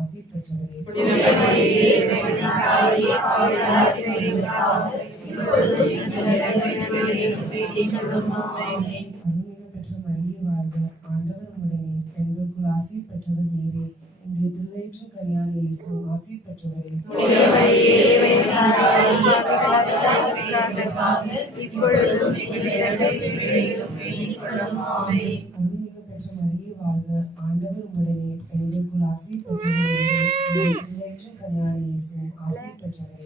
ஆசி பெற்றவரே அருள்மிகு பெற்ற மரியே வாழ்க, ஆண்டவர் உம்முடனே, பெண்களுக்குள் ஆசி பெற்றவர் நீரே. உம்முடைய திருவயிற்றின் கனியான இயேசு ஆசி பெற்றவரே. அருள்மிகு பெற்ற மரியே வாழ்க, ஆண்டவர் உம்முடனே, பெண்களுக்குள் ஆசி பெற்றவர் நீரே. உம்முடைய திருவயிற்றின் கனியான இயேசு ஆசி பெற்றவரே.